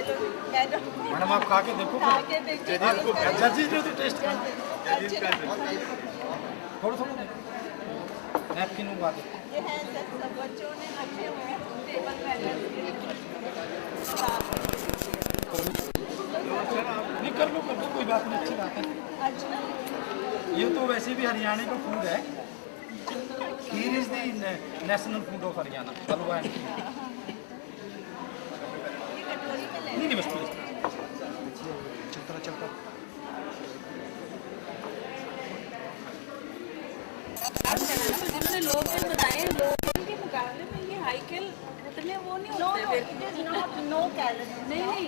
Madam आप खा के देखो, जजी जो तो टेस्ट थोड़ा थोड़ा नैपकिन में बात ये है सब बच्चों ने रखे हुए हैं टेबल मैनर्स नहीं कर लो कोई बात नहीं, अच्छी बात है। ये तो वैसे भी हरियाणा का फूड है, kheer is the national food of Haryana, halwa and kheer. नहीं बस चलता जिन्होंने लोकल बनाए, लोकल के मुकाबले में ये हाई कैल उतने वो नहीं होते। नो कैलोरी नहीं,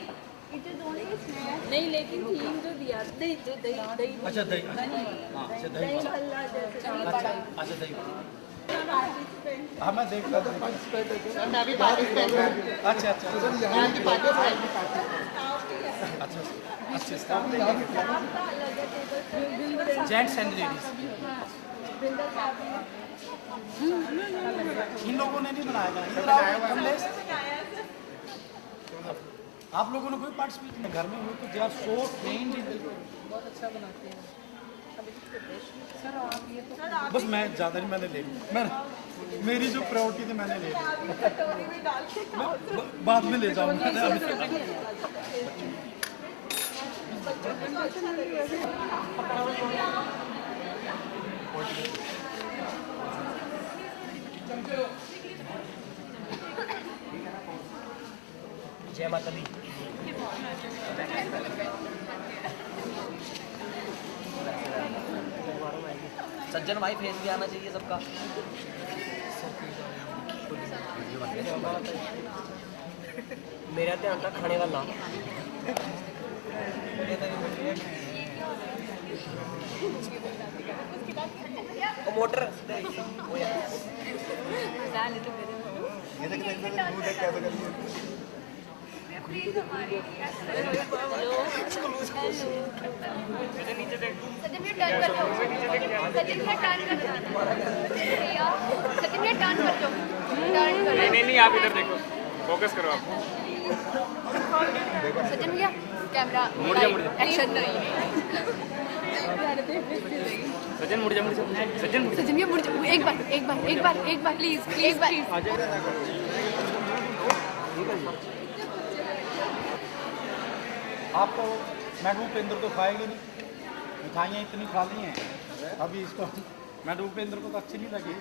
इट इज ओनली स्नैक्स नहीं, लेकिन थीम जो दिया दही अच्छा दही भल्ला जैसे अच्छा दही हाँ मैं देख रहा था मैं भी पार्टिसिपेंट हूं। अच्छा जेंट्स एंड लेडीज इन लोगों ने नहीं बनाया था। इधर आओ, कमलेश। आप लोगों ने कोई पार्टिसिपेट नहीं, घर में हो तो दे आर सो ट्रेन्ड। बहुत अच्छा बनाते हैं। सर आप ये तो बस मैं ज़्यादा नहीं, मैंने ले ली। मैं मेरी जो प्रायोरिटी थी मैंने ले ली। कटोरी में डाल के खाओ। बाद में ले जाऊँगा। जय माता दी। सज्जन भाई फेस भी आना चाहिए सबका। मेरा ध्यान था खाने वाला। मोटर नहीं आप इधर देखो, फोकस करो आप। सचिन भैया कैमरा एक्शन नहीं। सचिन मुड़ जा सचिन सचिन भैया मुड़ जाओ, एक बार प्लीज एक बार। आपको मैडम उपेंद्र को खाएगी नहीं, मिठाइयाँ इतनी खा ली हैं, अभी इसको मैडम उपेंद्र को तो अच्छी नहीं लगी।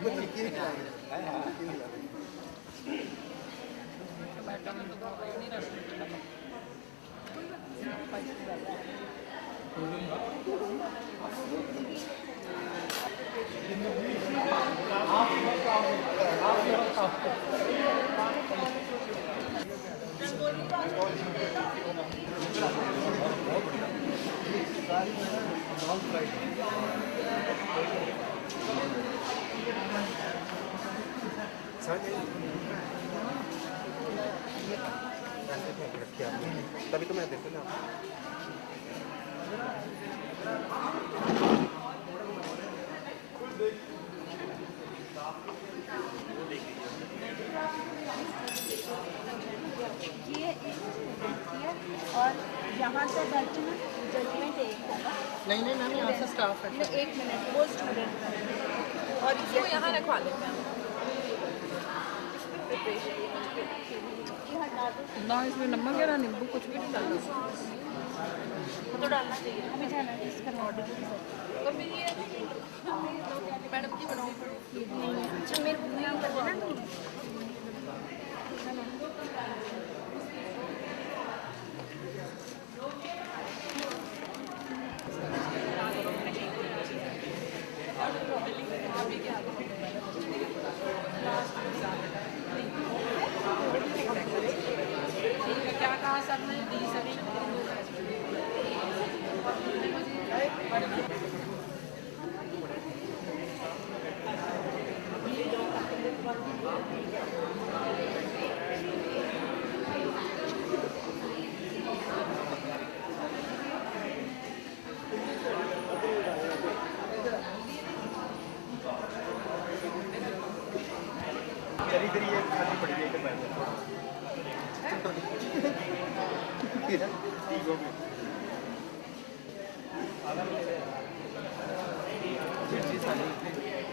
तभी तो मैं देखूँ ना। और यहाँ से जजमेंट एक होगा। नहीं मैम, यहाँ से स्टाफ है। एक मिनट, वो स्टूडेंट और इसको यहाँ रखवा लेते हैं। ना इसमें नमक या ना नींबू कुछ भी नहीं डालना। तो डालना चाहिए, हमें जाना है इसका ऑर्डर के साथ। तो फिर ये मैडम जी बनाओ। अच्छा मेरे को यहाँ पर देना तुम। क्या कहा सर ने दी सभी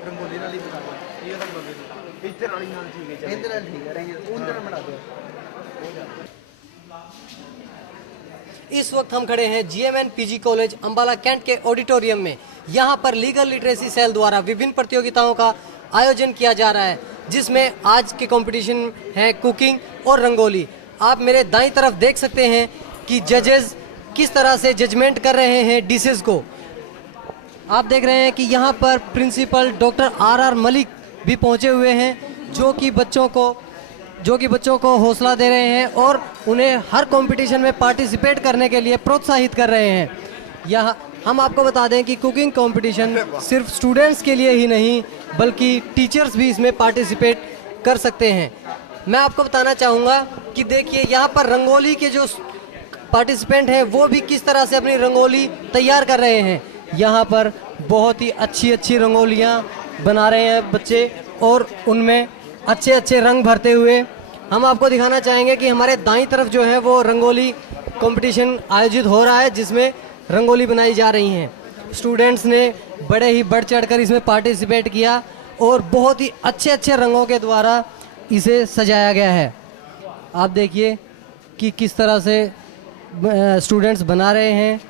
रंगोली नाली बना दो, ये रंगोली इधर वाली नाल ठीक है, इधर ठीक है, उधर बना दो। इस वक्त हम खड़े हैं GMN PG college Ambala Cantt के ऑडिटोरियम में। यहाँ पर लीगल लिटरेसी सेल द्वारा विभिन्न प्रतियोगिताओं का आयोजन किया जा रहा है, जिसमें आज के कंपटीशन है कुकिंग और रंगोली। आप मेरे दाईं तरफ देख सकते हैं कि जजेस किस तरह से जजमेंट कर रहे हैं डिशेस को। आप देख रहे हैं कि यहाँ पर प्रिंसिपल डॉक्टर RR मलिक भी पहुँचे हुए हैं, जो कि बच्चों को हौसला दे रहे हैं और उन्हें हर कंपटीशन में पार्टिसिपेट करने के लिए प्रोत्साहित कर रहे हैं। यहाँ हम आपको बता दें कि कुकिंग कंपटीशन सिर्फ स्टूडेंट्स के लिए ही नहीं बल्कि टीचर्स भी इसमें पार्टिसिपेट कर सकते हैं। मैं आपको बताना चाहूँगा कि देखिए यहाँ पर रंगोली के जो पार्टिसिपेंट हैं वो भी किस तरह से अपनी रंगोली तैयार कर रहे हैं। यहाँ पर बहुत ही अच्छी रंगोलियाँ बना रहे हैं बच्चे और उनमें अच्छे अच्छे रंग भरते हुए। हम आपको दिखाना चाहेंगे कि हमारे दाईं तरफ जो है वो रंगोली कंपटीशन आयोजित हो रहा है, जिसमें रंगोली बनाई जा रही हैं। स्टूडेंट्स ने बड़े ही बढ़ चढ़कर इसमें पार्टिसिपेट किया और बहुत ही अच्छे अच्छे रंगों के द्वारा इसे सजाया गया है। आप देखिए कि किस तरह से स्टूडेंट्स बना रहे हैं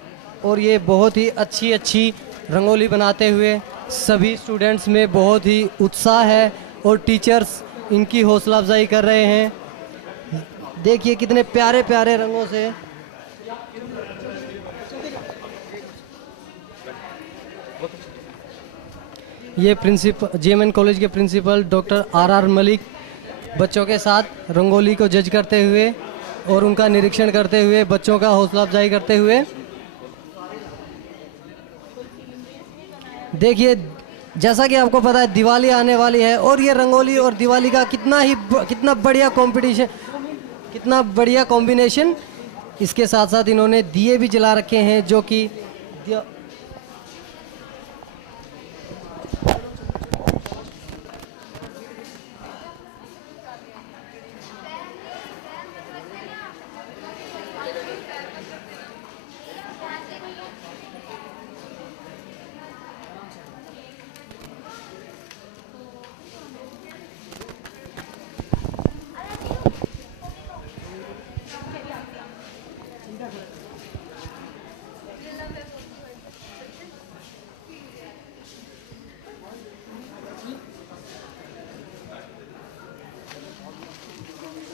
और ये बहुत ही अच्छी अच्छी रंगोली बनाते हुए सभी स्टूडेंट्स में बहुत ही उत्साह है और टीचर्स इनकी हौसला अफजाई कर रहे हैं। देखिए कितने प्यारे प्यारे रंगों से ये GMN कॉलेज के प्रिंसिपल डॉक्टर RR मलिक बच्चों के साथ रंगोली को जज करते हुए और उनका निरीक्षण करते हुए, बच्चों का हौसला अफजाई करते हुए। देखिए जैसा कि आपको पता है दिवाली आने वाली है और ये रंगोली और दिवाली का कितना बढ़िया कंपटीशन, कितना बढ़िया कॉम्बिनेशन। इसके साथ साथ इन्होंने दिए भी जला रखे हैं जो कि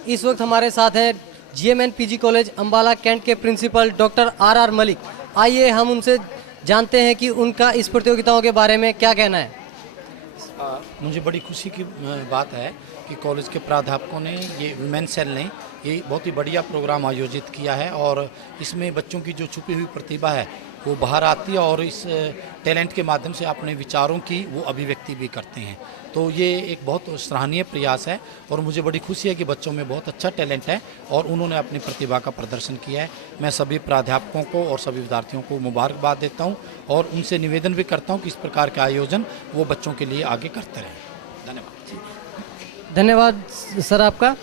इस वक्त हमारे साथ हैं GMN PG college Ambala Cantt के प्रिंसिपल डॉक्टर RR मलिक। आइए हम उनसे जानते हैं कि उनका इस प्रतियोगिताओं के बारे में क्या कहना है। मुझे बड़ी खुशी की बात है कि कॉलेज के प्राध्यापकों ने, ये वुमेन सेल ने ये बहुत ही बढ़िया प्रोग्राम आयोजित किया है और इसमें बच्चों की जो छुपी हुई प्रतिभा है वो बाहर आती है और इस टैलेंट के माध्यम से अपने विचारों की वो अभिव्यक्ति भी करते हैं। तो ये एक बहुत सराहनीय प्रयास है और मुझे बड़ी खुशी है कि बच्चों में बहुत अच्छा टैलेंट है और उन्होंने अपनी प्रतिभा का प्रदर्शन किया है। मैं सभी प्राध्यापकों को और सभी विद्यार्थियों को मुबारकबाद देता हूँ और उनसे निवेदन भी करता हूँ कि इस प्रकार के आयोजन वो बच्चों के लिए आगे करते रहें। धन्यवाद। धन्यवाद सर आपका।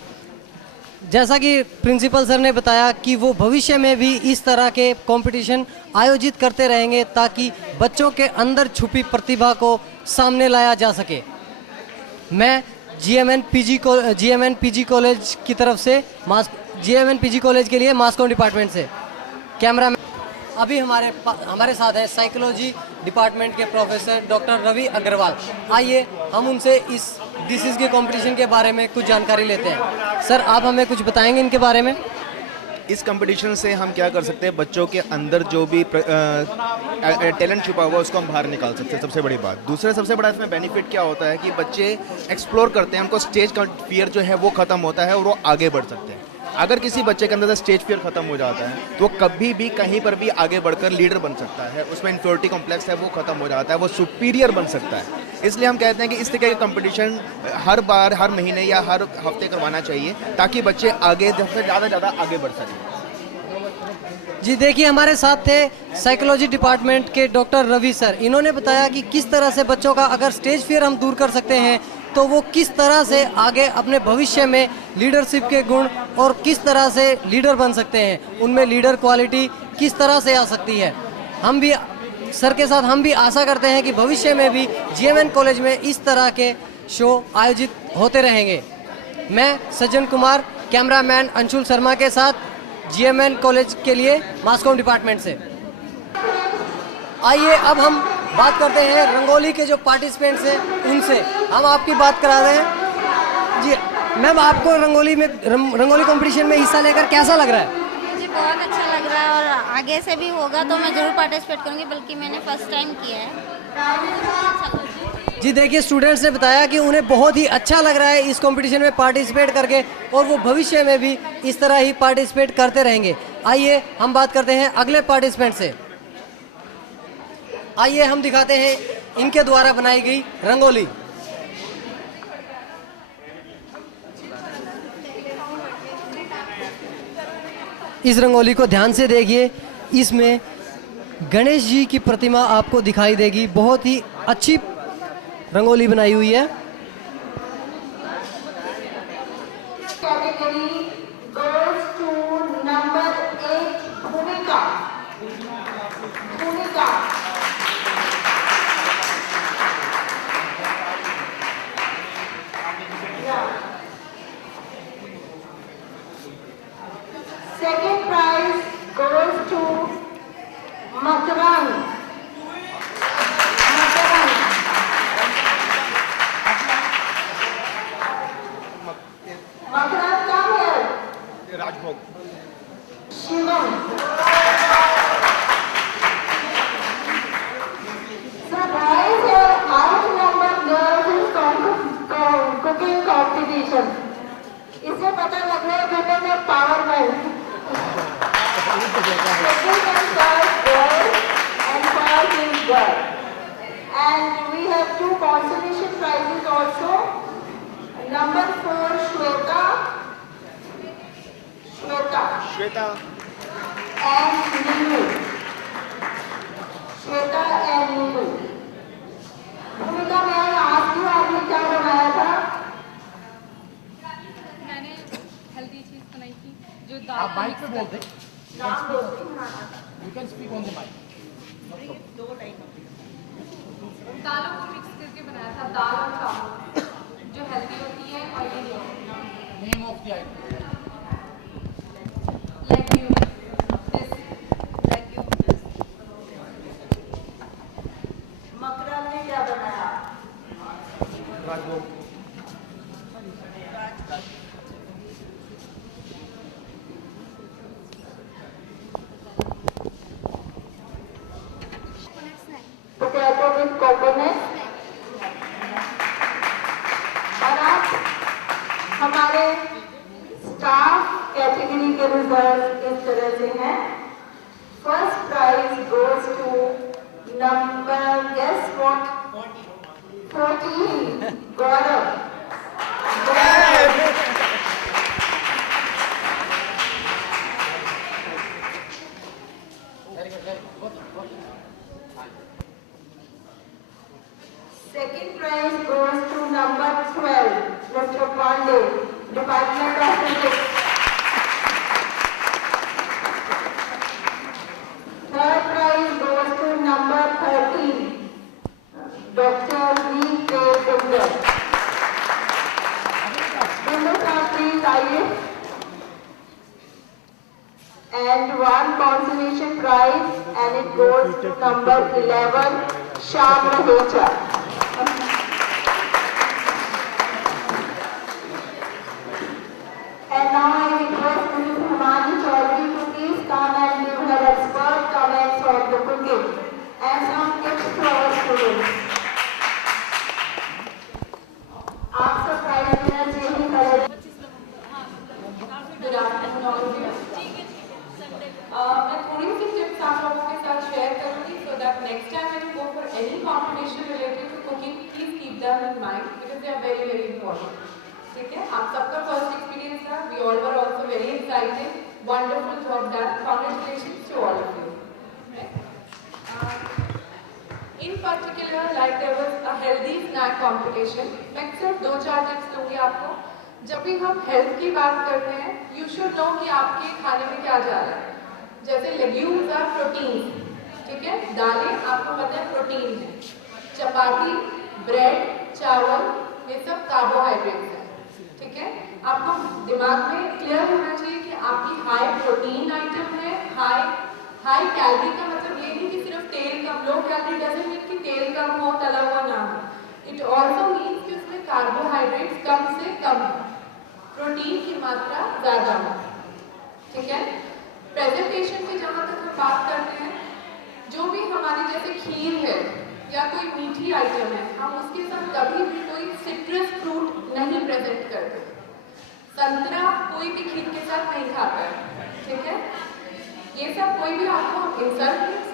जैसा कि प्रिंसिपल सर ने बताया कि वो भविष्य में भी इस तरह के कंपटीशन आयोजित करते रहेंगे ताकि बच्चों के अंदर छुपी प्रतिभा को सामने लाया जा सके। मैं GMN PG कॉलेज की तरफ से GMN PG कॉलेज के लिए मास कॉम डिपार्टमेंट से कैमरा मैन। अभी हमारे साथ है साइकोलॉजी डिपार्टमेंट के प्रोफेसर डॉक्टर रवि अग्रवाल। आइए हम उनसे इस डिसीज के कंपटीशन के बारे में कुछ जानकारी लेते हैं। सर आप हमें कुछ बताएंगे इनके बारे में? इस कंपटीशन से हम क्या कर सकते हैं, बच्चों के अंदर जो भी टैलेंट छुपा हुआ है उसको हम बाहर निकाल सकते हैं, सबसे बड़ी बात। दूसरा सबसे बड़ा इसमें बेनिफिट क्या होता है कि बच्चे एक्सप्लोर करते हैं, उनको स्टेज का फियर जो है वो खत्म होता है और वो आगे बढ़ सकते हैं। अगर किसी बच्चे के अंदर से स्टेज फियर खत्म हो जाता है तो वो कभी भी कहीं पर भी आगे बढ़कर लीडर बन सकता है, उसमें इन्फीरियरिटी कॉम्प्लेक्स है वो खत्म हो जाता है, वो सुपीरियर बन सकता है। इसलिए हम कहते हैं कि इस तरह के कंपटीशन हर बार, हर महीने या हर हफ्ते करवाना चाहिए ताकि बच्चे आगे ज़्यादा आगे बढ़ सकें। जी देखिए हमारे साथ थे साइकोलॉजी डिपार्टमेंट के डॉक्टर रवि सर। इन्होंने बताया कि किस तरह से बच्चों का अगर स्टेज फियर हम दूर कर सकते हैं तो वो किस तरह से आगे अपने भविष्य में लीडरशिप के गुण और किस तरह से लीडर बन सकते हैं, उनमें लीडर क्वालिटी किस तरह से आ सकती है। हम भी सर के साथ हम भी आशा करते हैं कि भविष्य में भी GMN कॉलेज में इस तरह के शो आयोजित होते रहेंगे। मैं सज्जन कुमार, कैमरामैन अंशुल शर्मा के साथ GMN कॉलेज के लिए मास कॉम डिपार्टमेंट से। आइए अब हम बात करते हैं रंगोली के जो पार्टिसिपेंट्स हैं उनसे। हम आपकी बात करा रहे हैं। जी मैम, आपको रंगोली कंपटीशन में हिस्सा लेकर कैसा लग रहा है? मुझे बहुत अच्छा लग रहा है और आगे से भी होगा तो मैं ज़रूर पार्टिसिपेट करूँगी, बल्कि मैंने फर्स्ट टाइम किया है। जी देखिए स्टूडेंट्स ने बताया कि उन्हें बहुत ही अच्छा लग रहा है इस कंपटीशन में पार्टिसिपेट करके और वो भविष्य में भी इस तरह ही पार्टिसिपेट करते रहेंगे। आइए हम बात करते हैं अगले पार्टिसिपेंट से। आइए हम दिखाते हैं इनके द्वारा बनाई गई रंगोली। इस रंगोली को ध्यान से देखिए, इसमें गणेश जी की प्रतिमा आपको दिखाई देगी। बहुत ही अच्छी रंगोली बनाई हुई है। category goes to number 8 Bhumika. Second prize goes to Makarang. Makarang, come here. Rajbhog. Shivam. So guys, outnumbered girls in cooking competition. इससे पता लग रहा है women are powerful. Second and third girl and first is girl. And we have 2 consolation prizes also. Number 4 Shweta and Neelu. Shweta and Neelu. भूमिका, मैं आज की आपने क्या बनाया था? मैंने हेल्दी चीज बनाई थी जो आप दाल माइक पे बोल दें, you can speak on the mic. दालों को मिक्स करके बनाया था, दाल और चावल जो हेल्दी होती है और ये name of the item. Legume मकरम ने क्या बनाया? राजभोग। Potato with coconut. और आप हमारे स्टाफ कैटेगरी के रिजल्ट इस तरह से हैं। First prize goes to number guess what 14 Gaurav. Second prize goes to number 12, Mr. Pandey, Department of Physics. Third prize goes to number 13, Dr. V. K. Sundar. Sundar sir, please आइए. And 1 consolation prize, and it goes to number 11, Shyam Rahecha. And now I request Mrs. Himani Chaudhary to please come and give her expert comments on the cooking and some tips to our students. आप सब prize winners यही करें। Good afternoon all of you. मैं थोड़ी सी tips आप लोगों के साथ शेयर करूंगी so that next time when you go for any competition related to cooking please keep them in mind because they are very very important. ठीक है, आप सबका फर्स्ट एक्सपीरियंस था, we all were also very excited, wonderful job done, congratulations to all of you. In particular like there was a healthy snack competition. मैं सिर्फ 2-4 tips दूंगी आपको। जब भी हम हेल्थ की बात करते हैं यू शुड नो कि आपके खाने में क्या जा रहा है। जैसे लेग्यूम्स आर प्रोटीन, ठीक है, दालें आपको पता है प्रोटीन है, चपाती, ब्रेड, चावल ये सब कार्बोहाइड्रेट्स हैं। ठीक है, आपको दिमाग में क्लियर होना चाहिए कि आपकी हाई प्रोटीन आइटम है, हाई कैलोरी का मतलब ये नहीं कि सिर्फ तेल कम, लो कैलोरी डजंट मीन कि तेल कम हो, तला हुआ ना हो। इट ऑल्सो मीन्स कि उसमें कार्बोहाइड्रेट्स कम से कम है, प्रोटीन की मात्रा ज़्यादा हो। ठीक है, प्रेजेंटेशन की जहाँ तक हम बात करते हैं, जो भी हमारी जैसे खीर है या कोई मीठी आइटम है, हम उसके साथ कभी भी कोई सिट्रस फ्रूट नहीं प्रेजेंट करते। संतरा कोई भी खीर के साथ नहीं खाता है। ठीक है, ये सब कोई भी आपको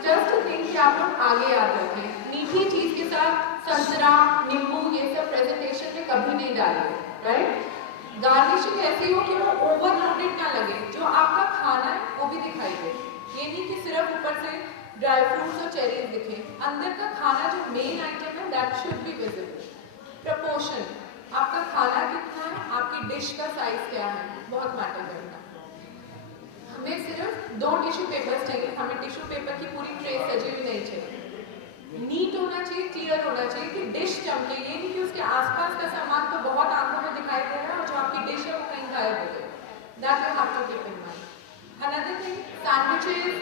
जस्ट थिंक कि आप लोग आगे याद रखें। मीठी चीज के साथ संतरा, नींबू ये सब प्रेजेंटेशन में कभी नहीं डालेंगे, राइट। गार्निशिंग ऐसी हो कि वो ओवरलोडेड ना लगे, जो आपका खाना है वो भी दिखाई दे। ये नहीं कि सिर्फ ऊपर से ड्राई फ्रूट्स और चेरीज दिखे, अंदर का खाना जो मेन आइटम है that should be visible. Proportion, आपका खाना कितना है, आपकी डिश का साइज क्या है, बहुत मैटर करता है। हमें सिर्फ 2 टिश्यू पेपर्स चाहिए, हमें टिश्यू पेपर की पूरी ट्रे सजी हुई नहीं चाहिए। नीट होना चाहिए, क्लियर होना चाहिए कि डिश चमके, ये नहीं कि उसके आसपास का सामान तो बहुत आंखों में दिखाई दे रहा है और जो आपकी डिश है वो कहीं गायब हो गई। That you have to keep in mind. Another thing, sandwiches,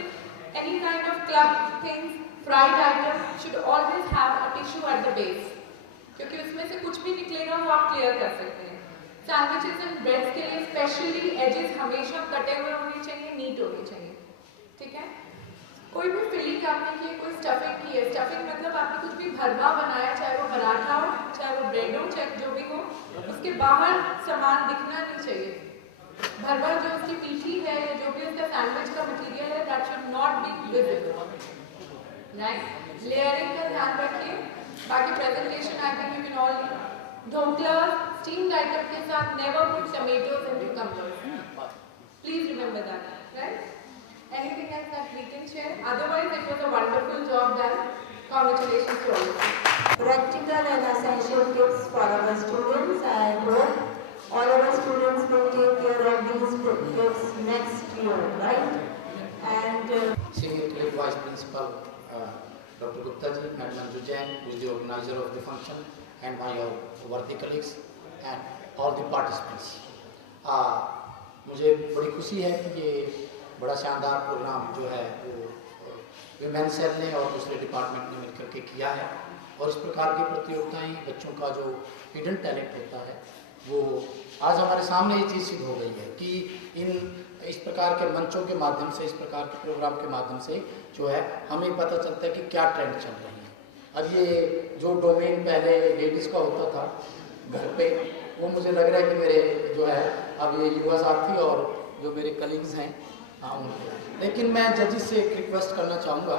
any kind of club things, fried items should always have a tissue at the base, क्योंकि उसमें से कुछ भी निकलेगा वो आप क्लियर कर सकते हैं। सैंडविचेस एंड ब्रेड्स के लिए स्पेशली एजेस हमेशा कटे हुए होने चाहिए, नीट होने चाहिए, ठीक है। कोई भी फिलिंग आपने की है, कोई स्टफिंग की है, स्टफिंग मतलब आपने कुछ भी भरवा बनाया, चाहे वो पराठा हो, चाहे वो ब्रेड हो, चाहे जो भी हो, उसके बाहर सामान दिखना नहीं चाहिए। भरवा जो उसकी पीठी है या जो भी उसका सैंडविच का मटेरियल है, that should not be visible, right. Layering का ध्यान रखिए। बाकी presentation I think you can all dhokla steamed item के साथ never put tomatoes and cucumbers, please remember that, right. Anything else that we can share? Otherwise, it was a wonderful job done. Congratulations to all of you. Practical and essential tips for our students. I hope all our students will take care of these tips next year, right? And Senior Clinic Vice Principal Dr. Gupta ji, Madam Manju Jain, who is the organizer of the function, and my worthy colleagues and all the participants. मुझे बड़ी खुशी है कि ये बड़ा शानदार programme जो है वो विमेन सेल ने और दूसरे डिपार्टमेंट ने मिलकर के किया है। और इस प्रकार की प्रतियोगिताएं बच्चों का जो हिडन टैलेंट होता है वो आज हमारे सामने ये चीज़ सिद्ध हो गई है कि इस प्रकार के मंचों के माध्यम से, इस प्रकार के प्रोग्राम के माध्यम से जो है हमें पता चलता है कि क्या ट्रेंड चल रही है। अब ये जो डोमेन पहले लेडीज़ का होता था घर पे, वो मुझे लग रहा है कि मेरे जो है अब ये युवा साथी और जो मेरे कलीग्स हैं उनके। लेकिन मैं जजेस से एक रिक्वेस्ट करना चाहूँगा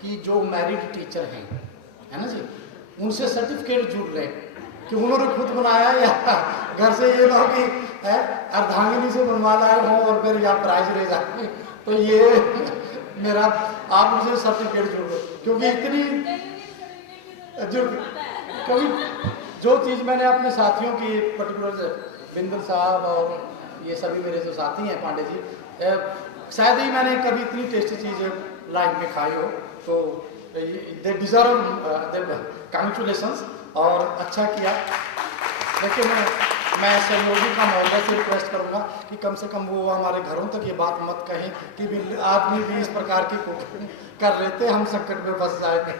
कि जो मैरिड टीचर हैं, है ना जी, उनसे सर्टिफिकेट जुड़ रहे हैं कि उन्होंने खुद बनाया या घर से ये लोग कि अर्धांगिनी से बनवा लाए हों और फिर या प्राइज ले जाए, तो ये मेरा आप मुझे सर्टिफिकेट जुड़ दो, क्योंकि इतनी क्योंकि जो चीज़ मैंने अपने साथियों की पर्टिकुलर बिंदल साहब और ये सभी मेरे जो साथी हैं पांडे जी, शायद ही मैंने कभी इतनी टेस्टी चीज़ लाइफ में खाई हो, तो दे डिजर्व कांग्रेचुलेशंस और अच्छा किया। लेकिन मैं सहयोगी का महोदय से रिक्वेस्ट करूँगा कि कम से कम वो हमारे घरों तक ये बात मत कहें कि आदमी भी इस प्रकार की कुकिंग कर लेते, हम संकट में फंस जाएंगे।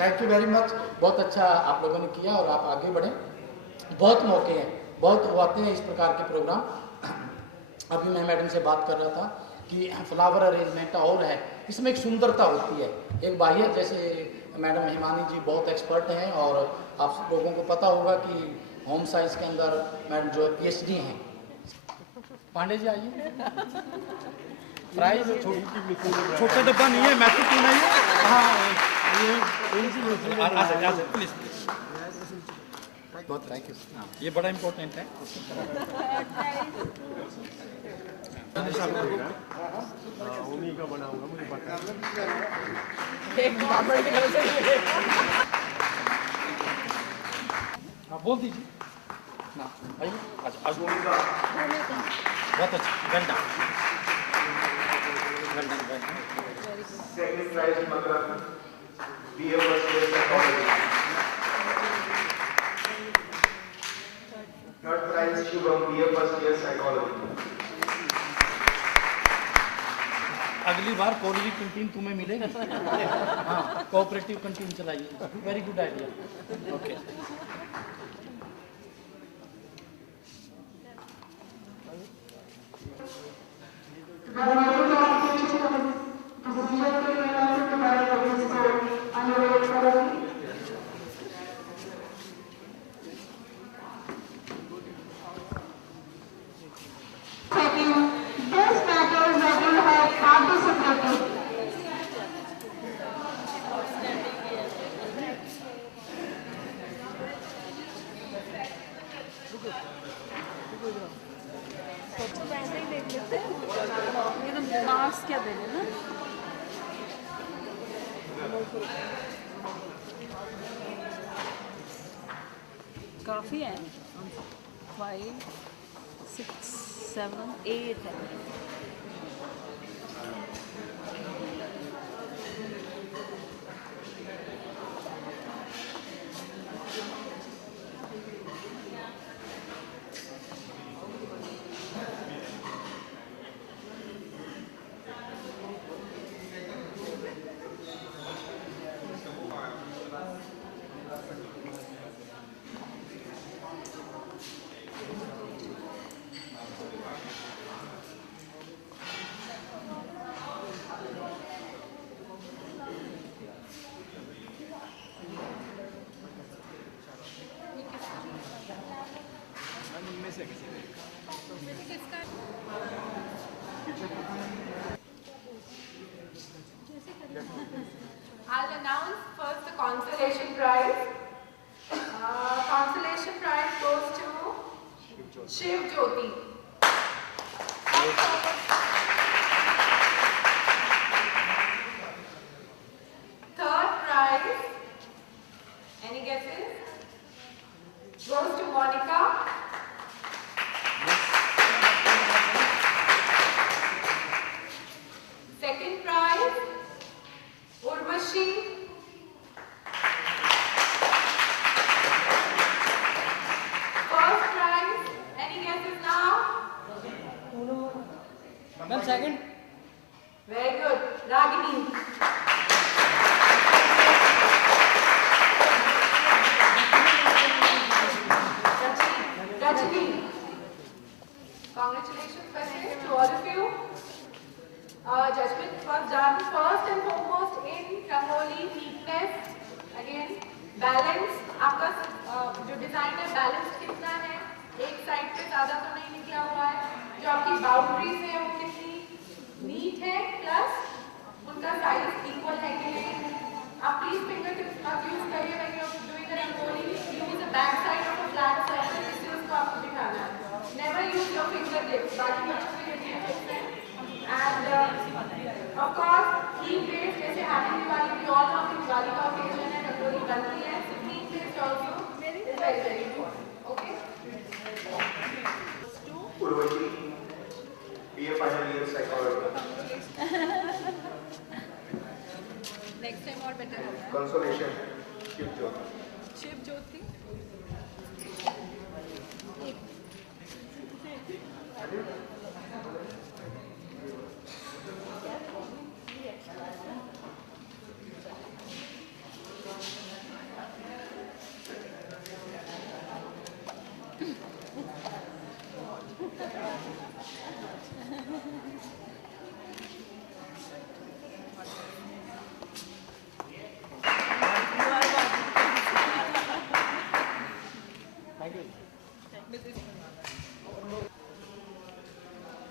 थैंक यू वेरी मच, बहुत अच्छा आप लोगों ने किया और आप आगे बढ़ें। बहुत मौके हैं, बहुत होते हैं इस प्रकार के प्रोग्राम। अभी मैं मैडम से बात कर रहा था कि फ्लावर अरेंजमेंट और है, इसमें एक सुंदरता होती है, एक बाह्य, जैसे मैडम हिमानी जी बहुत एक्सपर्ट हैं और आप लोगों को पता होगा कि होम साइंस के अंदर मैडम जो PhD हैं। पांडे जी आइए, प्राइज छोटा डब्बा नहीं है, महत्वपूर्ण है। हाँ प्लीज, बहुत थैंक यू, ये बड़ा इम्पोर्टेंट है। उन्हीं का बनाऊंगा, मुझे पता हाँ बोल दीजिए ना, आइए आज बहुत अच्छा, वेल डन। Second prize मतलब BA first year psychology. Third prize Shubham, BA first year psychology. अगली बार कॉलेज कैंटीन तुम्हें मिलेगी। हाँ, कोऑपरेटिव कैंटीन चलाइए, very good idea. Okay, marks क्या देने ना, काफ़ी है 5 6 7 8 है। I'll announce first the consolation prize. Consolation prize goes to Shiv Jyoti. Third prize, any guesses? Goes to Monica. Second prize, Urvashi. First prize, any guesses now? Ma'am second. Very good, Ragini. Rajni. Congratulations to all of you. Judgment was done first and foremost in Rangoli, neatness, again balance. आपका जो design है balance कितना है, एक side पे ज़्यादा तो नहीं निकला हुआ है, जो आपकी बाउंड्रीज है वो कितनी नीट है, प्लस उनका साइज इक्वल है कि नहीं। आप प्लीज फिंगर टिप्स मत यूज करिए when you are doing a rangoli. Use the back side of a flat surface, इससे उसको आपको दिखाना है। Never use your finger tips, बाकी बच्चों के लिए टिप्स हैं। And of course theme based, जैसे happy Diwali, we all know कि दिवाली का ओकेजन है, रंगोली बनती है, so theme based also is very very important. Okay, Urvashi, BA final year psychology. Next time और बेटर होगा। Consolation, Shiv Jyoti. Shiv Jyoti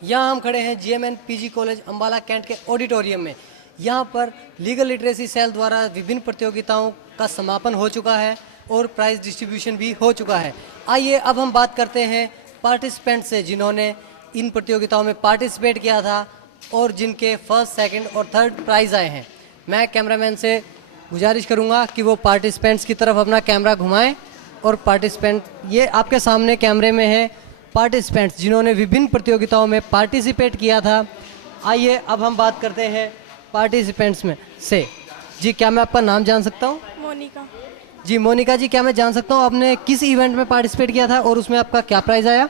यहाँ हम खड़े हैं GMN PG college Ambala Cantt के ऑडिटोरियम में। यहाँ पर लीगल लिटरेसी सेल द्वारा विभिन्न प्रतियोगिताओं का समापन हो चुका है और प्राइज डिस्ट्रीब्यूशन भी हो चुका है। आइए अब हम बात करते हैं पार्टिसिपेंट से जिन्होंने इन प्रतियोगिताओं में पार्टिसिपेट किया था और जिनके फर्स्ट, सेकंड और थर्ड प्राइज़ आए हैं। मैं कैमरामैन से गुजारिश करूँगा कि वो पार्टिसिपेंट्स की तरफ अपना कैमरा घुमाएँ और पार्टिसिपेंट ये आपके सामने कैमरे में है पार्टिसिपेंट्स जिन्होंने विभिन्न प्रतियोगिताओं में पार्टिसिपेट किया था। आइए अब हम बात करते हैं पार्टिसिपेंट्स में से। जी, क्या मैं आपका नाम जान सकता हूँ? मोनिका। जी मोनिका जी, क्या मैं जान सकता हूँ आपने किस इवेंट में पार्टिसिपेट किया था और उसमें आपका क्या प्राइज़ आया?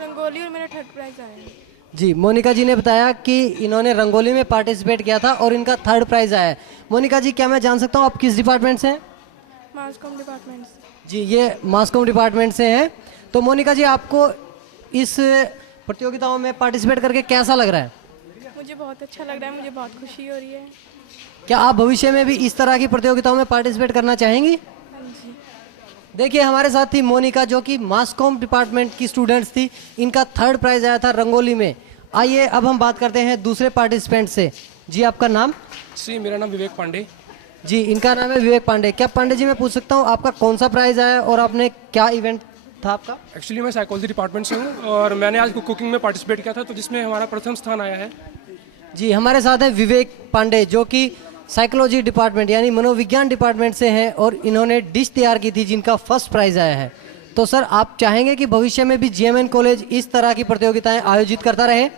रंगोली, और मेरा थर्ड प्राइज़ आया। जी, मोनिका जी ने बताया कि इन्होंने रंगोली में पार्टिसिपेट किया था और इनका थर्ड प्राइज़ आया है। मोनिका जी, क्या मैं जान सकता हूँ आप किस डिपार्टमेंट से हैं? मास कॉम डिपार्टमेंट से। जी, ये मास कॉम डिपार्टमेंट से हैं। तो मोनिका जी, आपको इस प्रतियोगिताओं में पार्टिसिपेट करके कैसा लग रहा है? मुझे बहुत अच्छा लग रहा है, मुझे बहुत खुशी हो रही है। क्या आप भविष्य में भी इस तरह की प्रतियोगिताओं में पार्टिसिपेट करना चाहेंगी? हाँ जी। देखिए, हमारे साथ थी मोनिका जो कि मास कॉम डिपार्टमेंट की स्टूडेंट्स थी। इनका थर्ड प्राइज आया था रंगोली में। आइए अब हम बात करते हैं दूसरे पार्टिसिपेंट से। जी, आपका नाम? जी, मेरा नाम विवेक पांडे। जी, इनका नाम है विवेक पांडे। क्या पांडे जी मैं पूछ सकता हूँ आपका कौन सा प्राइज आया और आपने क्या इवेंट था आपका? एक्चुअली मैं साइकोलॉजी डिपार्टमेंट से हूँ और मैंने आज कुकिंग में पार्टिसिपेट किया था, तो जिसमें हमारा प्रथम स्थान आया है। जी, हमारे साथ है विवेक पांडे जो कि साइकोलॉजी डिपार्टमेंट यानी मनोविज्ञान डिपार्टमेंट से हैं और इन्होंने डिश तैयार की थी जिनका फर्स्ट प्राइज आया है। तो सर आप चाहेंगे कि भविष्य में भी जीएमएन कॉलेज इस तरह की प्रतियोगिताएं आयोजित करता रहे?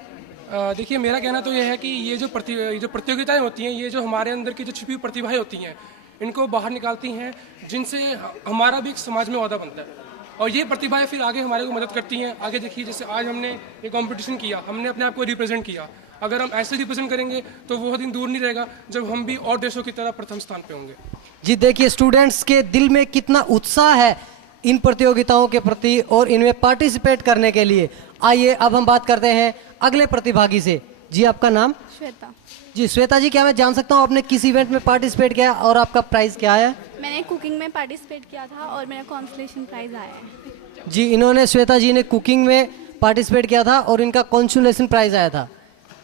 देखिए, मेरा कहना तो ये है कि ये जो प्रतियोगिताएं होती हैं, ये जो हमारे अंदर की जो छुपी हुई प्रतिभाएं होती हैं, इनको बाहर निकालती हैं, जिनसे हमारा भी एक समाज में ओहदा बनता है। और ये प्रतिभाएं फिर आगे हमारे को मदद करती हैं। आगे देखिए, जैसे आज हमने ये कंपटीशन किया, हमने अपने आप को रिप्रेजेंट किया। अगर हम ऐसे रिप्रेजेंट करेंगे तो वो दिन दूर नहीं रहेगा जब हम भी और देशों की तरह प्रथम स्थान पे होंगे। जी देखिए, स्टूडेंट्स के दिल में कितना उत्साह है इन प्रतियोगिताओं के प्रति और इनमें पार्टिसिपेट करने के लिए। आइए अब हम बात करते हैं अगले प्रतिभागी से। जी आपका नाम? श्वेता। जी श्वेता जी, क्या मैं जान सकता हूँ आपने किस इवेंट में पार्टिसिपेट किया और आपका प्राइस क्या आया? मैंने कुकिंग में पार्टिसिपेट किया था और मेरा कॉन्सोलेशन प्राइज़ आया है। जी, इन्होंने श्वेता जी ने कुकिंग में पार्टिसिपेट किया था और इनका कॉन्सोलेशन प्राइज आया था।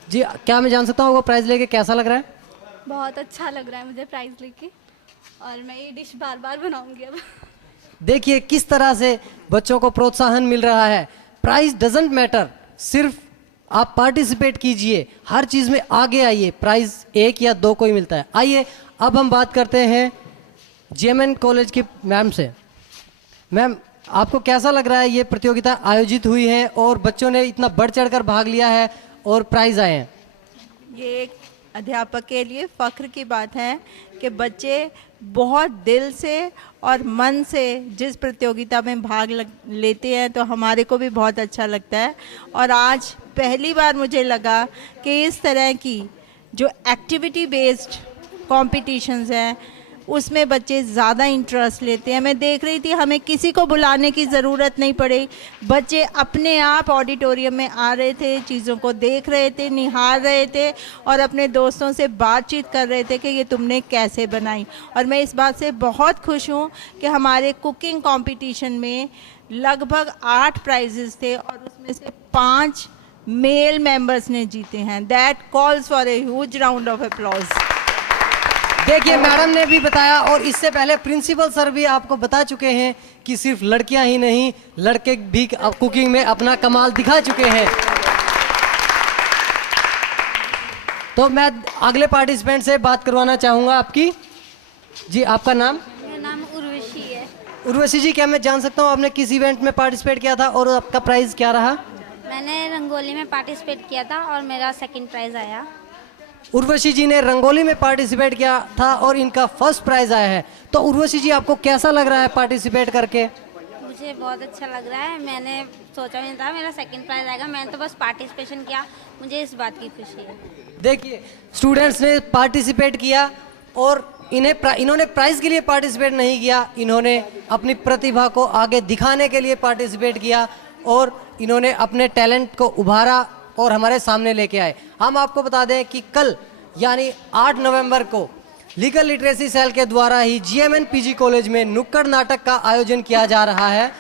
जी, क्या मैं जान सकता हूँ वो प्राइज लेके कैसा लग रहा है? बहुत अच्छा लग रहा है मुझे प्राइज़ लेके, और मैं ये डिश बार बार बनाऊंगी अब। देखिए किस तरह से बच्चों को प्रोत्साहन मिल रहा है। प्राइज डजंट मैटर, सिर्फ आप पार्टिसिपेट कीजिए, हर चीज़ में आगे आइए, प्राइज 1 या 2 को ही मिलता है। आइए अब हम बात करते हैं जीएमएन कॉलेज की मैम से। मैम, आपको कैसा लग रहा है ये प्रतियोगिता आयोजित हुई है और बच्चों ने इतना बढ़ चढ़कर भाग लिया है और प्राइज आए हैं? ये एक अध्यापक के लिए फ़ख्र की बात है कि बच्चे बहुत दिल से और मन से जिस प्रतियोगिता में भाग लेते हैं तो हमारे को भी बहुत अच्छा लगता है। और आज पहली बार मुझे लगा कि इस तरह की जो एक्टिविटी बेस्ड कॉम्पिटिशन्स हैं उसमें बच्चे ज़्यादा इंटरेस्ट लेते हैं। मैं देख रही थी हमें किसी को बुलाने की ज़रूरत नहीं पड़ी, बच्चे अपने आप ऑडिटोरियम में आ रहे थे, चीज़ों को देख रहे थे, निहार रहे थे और अपने दोस्तों से बातचीत कर रहे थे कि ये तुमने कैसे बनाई। और मैं इस बात से बहुत खुश हूँ कि हमारे कुकिंग कंपटीशन में लगभग 8 प्राइजेस थे और उसमें से 5 मेल मेंबर्स ने जीते हैं। That calls for a huge round of applause. देखिए, मैडम ने भी बताया और इससे पहले प्रिंसिपल सर भी आपको बता चुके हैं कि सिर्फ लड़कियां ही नहीं, लड़के भी कुकिंग में अपना कमाल दिखा चुके हैं। तो मैं अगले पार्टिसिपेंट से बात करवाना चाहूंगा आपकी। जी, आपका नाम? मेरा नाम उर्वशी है। उर्वशी जी, क्या मैं जान सकता हूँ आपने किस इवेंट में पार्टिसिपेट किया था और आपका प्राइस क्या रहा? मैंने रंगोली में पार्टिसिपेट किया था और मेरा 2nd प्राइज़ आया। उर्वशी जी ने रंगोली में पार्टिसिपेट किया था और इनका 1st प्राइज आया है। तो उर्वशी जी, आपको कैसा लग रहा है पार्टिसिपेट करके? मुझे बहुत अच्छा लग रहा है। मैंने सोचा नहीं था मेरा 2nd प्राइज़ आएगा, मैंने तो बस पार्टिसिपेशन किया, मुझे इस बात की खुशी है। देखिए, स्टूडेंट्स ने पार्टिसिपेट किया और इन्होंने प्राइज के लिए पार्टिसिपेट नहीं किया, इन्होंने अपनी प्रतिभा को आगे दिखाने के लिए पार्टिसिपेट किया और इन्होंने अपने टैलेंट को उभारा और हमारे सामने लेके आए। हम आपको बता दें कि कल यानी 8 नवंबर को लीगल लिटरेसी सेल के द्वारा ही जीएमएन पीजी कॉलेज में नुक्कड़ नाटक का आयोजन किया जा रहा है।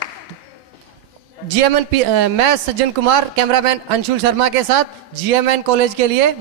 मैं सज्जन कुमार, कैमरामैन अंशुल शर्मा के साथ जीएमएन कॉलेज के लिए